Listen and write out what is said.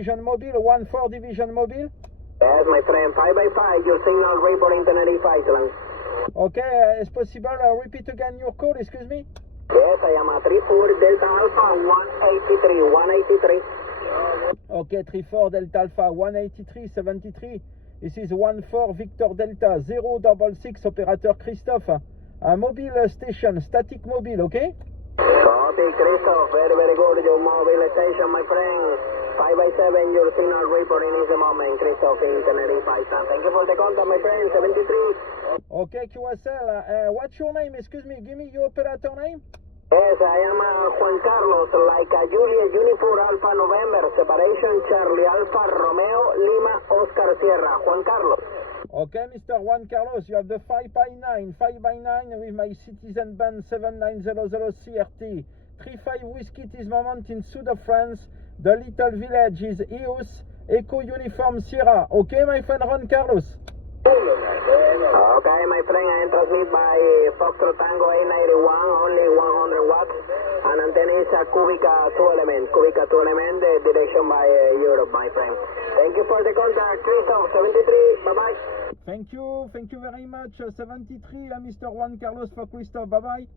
Division Mobile, 14 Division Mobile. Yes, my friend, 5x5, your signal report in Tenerife Island. Okay, is possible repeat again your call, excuse me? Yes, I am a 34 Delta Alpha 183, 183. Okay, 34 Delta Alpha 183 73. This is 14 Victor Delta 066 operator Christophe. A mobile station, static mobile, okay? Copy, Christophe, very good. Your mobile station, my friend. 5x7, your signal reporting is the moment, Christophe in Tenerife Island. Thank you for the contact, my friend, 73. Okay, QSL, what's your name? Excuse me, give me your operator name. Yes, I am Juan Carlos, like a Juliet Unifor Alpha November, separation Charlie Alpha Romeo Lima Oscar Sierra. Juan Carlos. Okay, Mr. Juan Carlos, you have the 5x9 with my citizen band 7900 CRT. 35 whiskey this moment in south of France. The little village is EOS Echo Uniform Sierra. Okay, my friend Juan Carlos. Okay, my friend, I am transmit by Foxtrot Tango 891, only 100 watts. And antenna is a Cubica 2 element, direction by Europe, my friend. Thank you for the contact, Christophe, 73, bye-bye. Thank you very much, 73, Mr. Juan Carlos for Christophe, bye-bye.